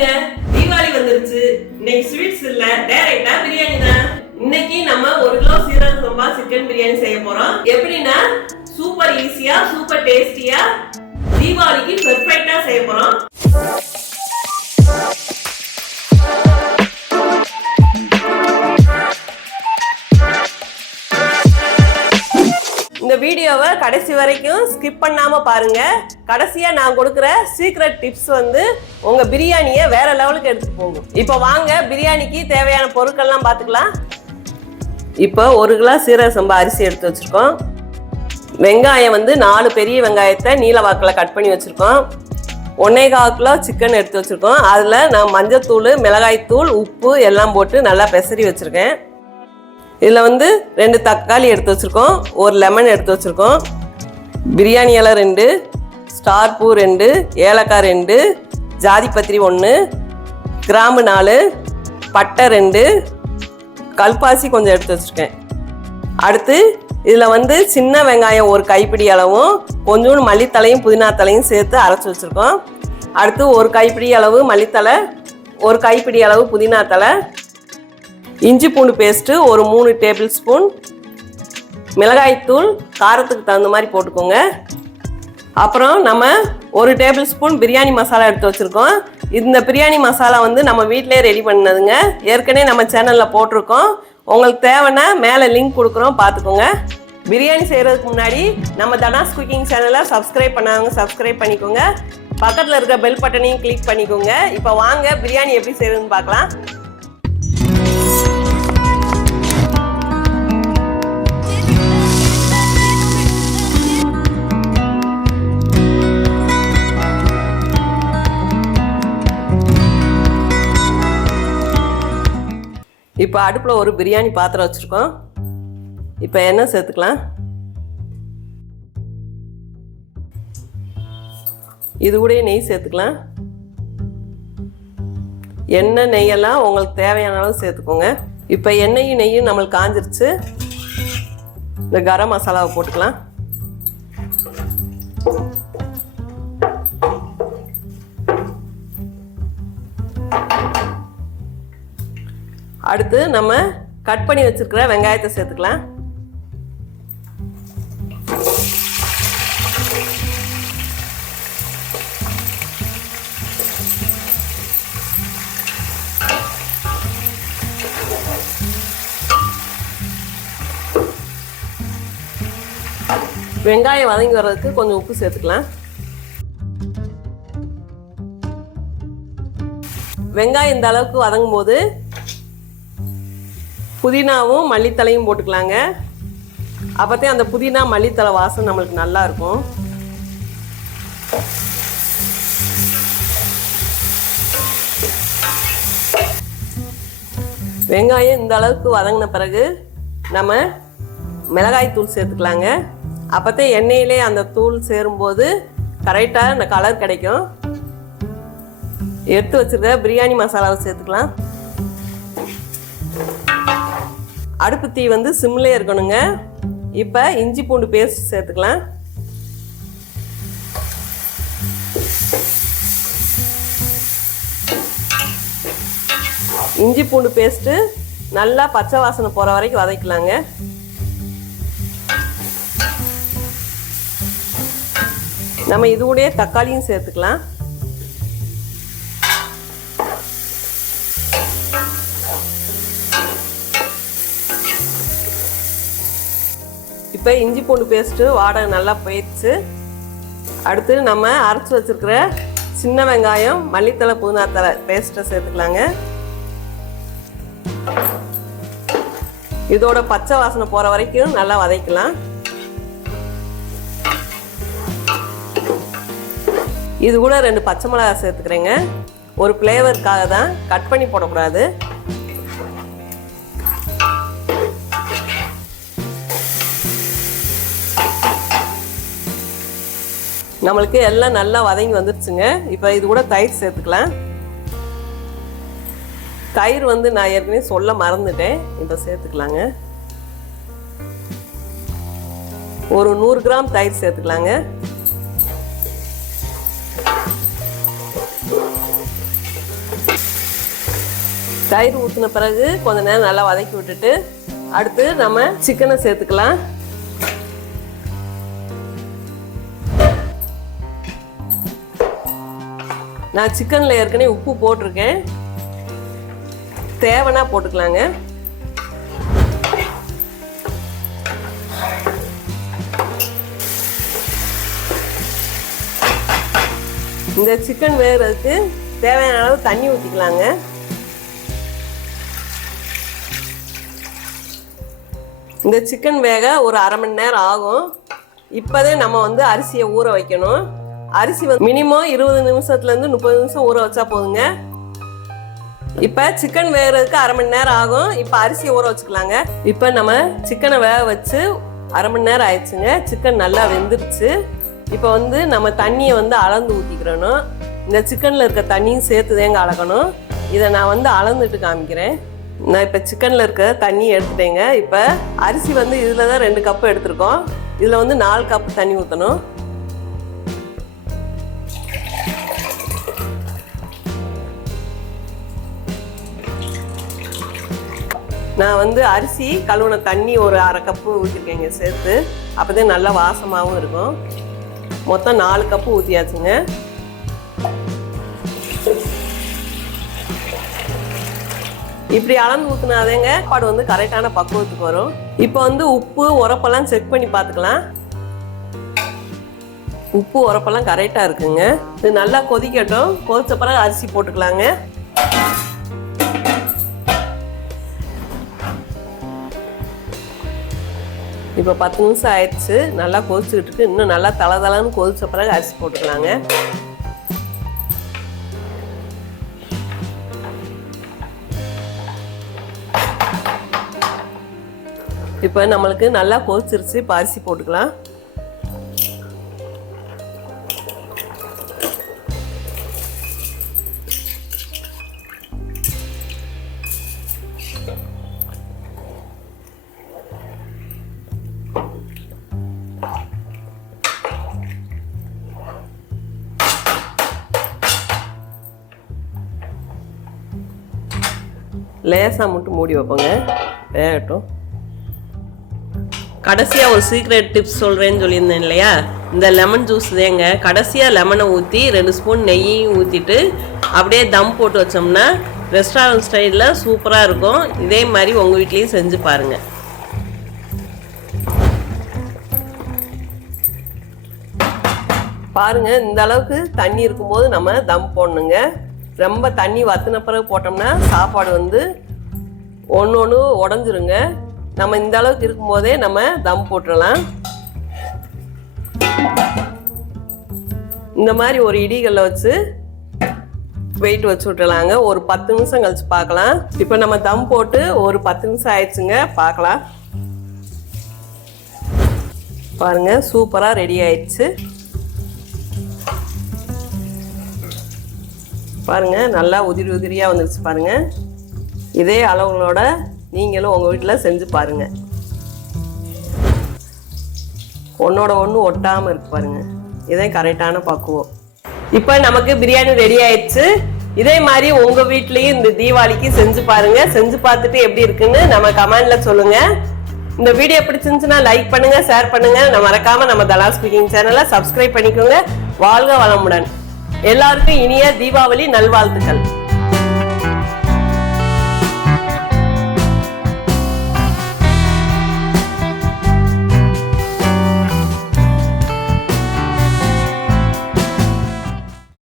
என்னங்க தீபாவளி வந்துருச்சு. இன்னைக்கு ஸ்வீட்ஸ் இல்ல, டைரக்டா பிரியாணி தான். இன்னைக்கு நம்ம 1 கிலோ சீரக சம்பா சிக்கன் பிரியாணி செய்ய போறோம். எப்படின்னா சூப்பர் ஈஸியா, சூப்பர் டேஸ்டியா, தீபாவளிக்கு பெர்ஃபெக்ட்டா செய்ய போறோம். இந்த வீடியோவை கடைசி வரைக்கும் ஸ்கிப் பண்ணாம பாருங்க. கடைசியா நான் கொடுக்குற சீக்ரெட் டிப்ஸ் வந்து உங்க பிரியாணியை வேற லெவலுக்கு எடுத்துட்டு போகும். இப்போ வாங்க பிரியாணிக்கு தேவையான பொருட்கள்லாம் பார்த்துக்கலாம். இப்போ 1 கிலோ சீரக சம்பா அரிசி எடுத்து வச்சிருக்கோம். வெங்காயம் வந்து 4 பெரிய வெங்காயத்தை நீல வாக்கில் கட் பண்ணி வச்சிருக்கோம். 1.25 கிலோ சிக்கன் எடுத்து வச்சிருக்கோம். அதில் நான் மஞ்சத்தூள், மிளகாய்த்தூள், உப்பு எல்லாம் போட்டு நல்லா பெசரி வச்சிருக்கேன். இதில் வந்து 2 தக்காளி எடுத்து வச்சுருக்கோம், 1 லெமன் எடுத்து வச்சுருக்கோம், பிரியாணி இலை 2, ஸ்டார் பூ 2, ஏலக்காய் 2, ஜாதிபத்திரி 1, கிராம்பு 4, பட்டை 2, கல்பாசி கொஞ்சம் எடுத்து வச்சுருக்கேன். அடுத்து இதில் வந்து சின்ன வெங்காயம் 1 கைப்பிடி அளவும் கொஞ்சோண்டு மல்லித்தலையும் புதினா தலையும் சேர்த்து அரைச்சி வச்சுருக்கோம். அடுத்து 1 கைப்பிடி அளவு மல்லித்தலை, 1 கைப்பிடி அளவு புதினா தலை, இஞ்சி பூண்டு பேஸ்ட்டு ஒரு 3 டேபிள் ஸ்பூன், மிளகாய்த்தூள் காரத்துக்கு தகுந்த மாதிரி போட்டுக்கோங்க. அப்புறம் நம்ம 1 டேபிள் ஸ்பூன் பிரியாணி மசாலா எடுத்து வச்சுருக்கோம். இந்த பிரியாணி மசாலா வந்து நம்ம வீட்டிலே ரெடி பண்ணதுங்க. ஏற்கனவே நம்ம சேனலில் போட்டிருக்கோம். உங்களுக்கு தேவைன்னா மேலே லிங்க் கொடுக்குறோம், பார்த்துக்கோங்க. பிரியாணி செய்கிறதுக்கு முன்னாடி நம்ம தனாஸ் குக்கிங் சேனலை சப்ஸ்கிரைப் பண்ணாங்க, சப்ஸ்கிரைப் பண்ணிக்கோங்க. பக்கத்தில் இருக்க பெல் பட்டனையும் கிளிக் பண்ணிக்கோங்க. இப்போ வாங்க பிரியாணி எப்படி செய்கிறதுன்னு பார்க்கலாம். இப்போ அடுப்பில் ஒரு பிரியாணி பாத்திரம் வச்சுருக்கோம். இப்போ எண்ணெய் சேர்த்துக்கலாம். இது கூட நெய் சேர்த்துக்கலாம். எண்ணெய் நெய்யெல்லாம் உங்களுக்கு தேவையான அளவு சேர்த்துக்கோங்க. இப்போ எண்ணெயும் நெய்யும் நம்மளுக்கு காஞ்சிருச்சு. இந்த கரம் மசாலாவை போட்டுக்கலாம். அடுத்து நம்ம கட் பண்ணி வச்சிருக்கிற வெங்காயத்தை சேர்த்துக்கலாம். வெங்காயம் வதங்கி வர்றதுக்கு கொஞ்சம் உப்பு சேர்த்துக்கலாம். வெங்காயம் இந்த அளவுக்கு வதங்கும் போது புதினாவும் மல்லித்தலையும் போட்டுக்கலாங்க. அப்போதான் அந்த புதினா மல்லித்தலை வாசம் நம்மளுக்கு நல்லா இருக்கும். வெங்காயம் இந்த அளவுக்கு வதங்கின பிறகு நம்ம மிளகாய் தூள் சேர்த்துக்கலாங்க. அப்போதான் எண்ணெயிலே அந்த தூள் சேரும்போது கரெக்டாக அந்த கலர் கிடைக்கும். எடுத்து வச்சிருக்க பிரியாணி மசாலாவை சேர்த்துக்கலாம். அடுப்பு தீ வந்து சிம்லே இருக்கணுங்க. இப்போ இஞ்சி பூண்டு பேஸ்ட் சேர்த்துக்கலாம். இஞ்சி பூண்டு பேஸ்ட்டு நல்லா பச்சை வாசனை போகிற வரைக்கும் வதக்கலாங்க. நம்ம இது கூடயே தக்காளியும் சேர்த்துக்கலாம். இப்போ இஞ்சி பூண்டு பேஸ்ட்டு வாடகை நல்லா போயிடுச்சு. அடுத்து நம்ம அரைச்சி வச்சுருக்கிற சின்ன வெங்காயம், மல்லித்தலை, புதினா தலை பேஸ்ட்டை சேர்த்துக்கலாங்க. இதோட பச்சை வாசனை போகிற வரைக்கும் நல்லா வதக்கலாம். இது கூட 2 பச்சை மிளகாய் சேர்த்துக்கிறேங்க. ஒரு ஃப்ளேவருக்காக தான், கட் பண்ணி போடக்கூடாது. நம்மளுக்கு எல்லாம் நல்லா வதங்கி வந்துருச்சுங்க. இப்போ இது கூட தயிர் சேர்த்துக்கலாம். தயிர் வந்து நான் ஏற்கனவே சொல்ல மறந்துட்டேன், இப்போ சேர்த்துக்கலாங்க. ஒரு 100 கிராம் தயிர் சேர்த்துக்கலாங்க. தயிர் ஊற்றின பிறகு கொஞ்ச நேரம் நல்லா வதக்கி விட்டுட்டு அடுத்து நம்ம சிக்கனை சேர்த்துக்கலாம். நான் சிக்கனில் ஏற்கனவே உப்பு போட்டிருக்கேன், தேவைன்னா போட்டுக்கலாங்க. இந்த சிக்கன் வேகிறதுக்கு தேவையான அளவு தண்ணி ஊற்றிக்கலாங்க. இந்த சிக்கன் வேக ஒரு அரை மணி நேரம் ஆகும். இப்போதே நம்ம வந்து அரிசியை ஊற வைக்கணும். அரிசி வந்து மினிமம் 20 நிமிஷத்துலேருந்து 30 நிமிஷம் ஊற வச்சா போதுங்க. இப்போ சிக்கன் வேகிறதுக்கு அரை மணி நேரம் ஆகும். இப்போ அரிசியை ஊற வச்சுக்கலாங்க. இப்போ நம்ம சிக்கனை வேக வச்சு அரை மணி நேரம் ஆயிடுச்சுங்க. சிக்கன் நல்லா வெந்துருச்சு. இப்போ வந்து நம்ம தண்ணியை வந்து அளந்து ஊற்றிக்கிறணும். இந்த சிக்கனில் இருக்க தண்ணியும் சேர்த்து தேங்க அளக்கணும். இதை நான் வந்து அளந்துட்டு காமிக்கிறேன். நான் இப்போ சிக்கனில் இருக்க தண்ணி எடுத்துட்டேங்க. இப்போ அரிசி வந்து இதில் தான் 2 கப்பு எடுத்துருக்கோம். இதில் வந்து 4 கப்பு தண்ணி ஊற்றணும். நான் வந்து அரிசி கழுவுன தண்ணி ஒரு அரை கப்பு ஊற்றிருக்கேங்க சேர்த்து. அப்போதான் நல்லா வாசமாகவும் இருக்கும். மொத்தம் 4 கப்பு ஊற்றியாச்சுங்க. இப்படி அளந்து ஊற்றினாதேங்க சாப்பாடு வந்து கரெக்டான பக்குவத்துக்கு வரும். இப்போ வந்து உப்பு உரப்பெல்லாம் செக் பண்ணி பார்த்துக்கலாம். உப்பு உரப்பெல்லாம் கரெக்டாக இருக்குங்க. இது நல்லா கொதிக்கட்டும். கொதிச்ச பிறகு அரிசி போட்டுக்கலாங்க. இப்போ 10 நிமிஷம் ஆயிடுச்சு. நல்லா கொதிச்சுக்கிட்டு இருக்கு. இன்னும் நல்லா தளதளன்னு கொதிச்ச பிறகு அரிசி போட்டுக்கலாங்க. இப்போ நம்மளுக்கு நல்லா கொதிச்சிருச்சு. இப்போ அரிசி போட்டுக்கலாம். லேசாக மட்டும் மூடி வைப்போங்க, வேகட்டும். கடைசியாக ஒரு சீக்ரெட் டிப்ஸ் சொல்கிறேன்னு சொல்லியிருந்தேன் இல்லையா, இந்த லெமன் ஜூஸ் தேங்க. கடைசியாக லெமனை ஊற்றி 2 ஸ்பூன் நெய்யையும் ஊற்றிட்டு அப்படியே தம் போட்டு வச்சோம்னா ரெஸ்டாரண்ட் ஸ்டைலில் சூப்பராக இருக்கும். இதே மாதிரி உங்கள் வீட்லேயும் செஞ்சு பாருங்கள். பாருங்கள், இந்த அளவுக்கு தண்ணி இருக்கும்போது நம்ம தம் போடணுங்க. ரொம்ப தண்ணி வற்றின பிறகு போட்டோம்னா சாப்பாடு வந்து ஒன்று உடஞ்சிருங்க. நம்ம இந்த அளவுக்கு இருக்கும்போதே நம்ம தம் போட்டுடலாம். இந்த மாதிரி ஒரு இடிகளில் வச்சு வெயிட் வச்சு விட்டுலாங்க. ஒரு 10 நிமிஷம் கழிச்சு பார்க்கலாம். இப்போ நம்ம தம் போட்டு ஒரு 10 நிமிஷம் ஆயிடுச்சுங்க, பார்க்கலாம். பாருங்க, சூப்பராக ரெடி ஆயிடுச்சு. பாருங்க, நல்லா உதிரி உதிரியாக வந்துருச்சு பாருங்க. இதே அளவுகளோட நீங்களும் உங்கள் வீட்டில் செஞ்சு பாருங்க. ஒன்னோட ஒன்று ஒட்டாமல் இருக்கு பாருங்க. இதே கரெக்டான பக்குவம். இப்போ நமக்கு பிரியாணி ரெடி ஆயிடுச்சு. இதே மாதிரி உங்கள் வீட்லேயும் இந்த தீபாவளிக்கு செஞ்சு பாருங்க. செஞ்சு பார்த்துட்டு எப்படி இருக்குன்னு நம்ம கமெண்ட்ல சொல்லுங்க. இந்த வீடியோ பிடிச்சிருந்துச்சுன்னா லைக் பண்ணுங்க, ஷேர் பண்ணுங்க. மறக்காம நம்ம தலாஸ் குக்கிங் சேனலை சப்ஸ்கிரைப் பண்ணிக்கோங்க. வாழ்க வளமுடன். எல்லாருக்கும் இனிய தீபாவளி நல்வாழ்த்துக்கள்.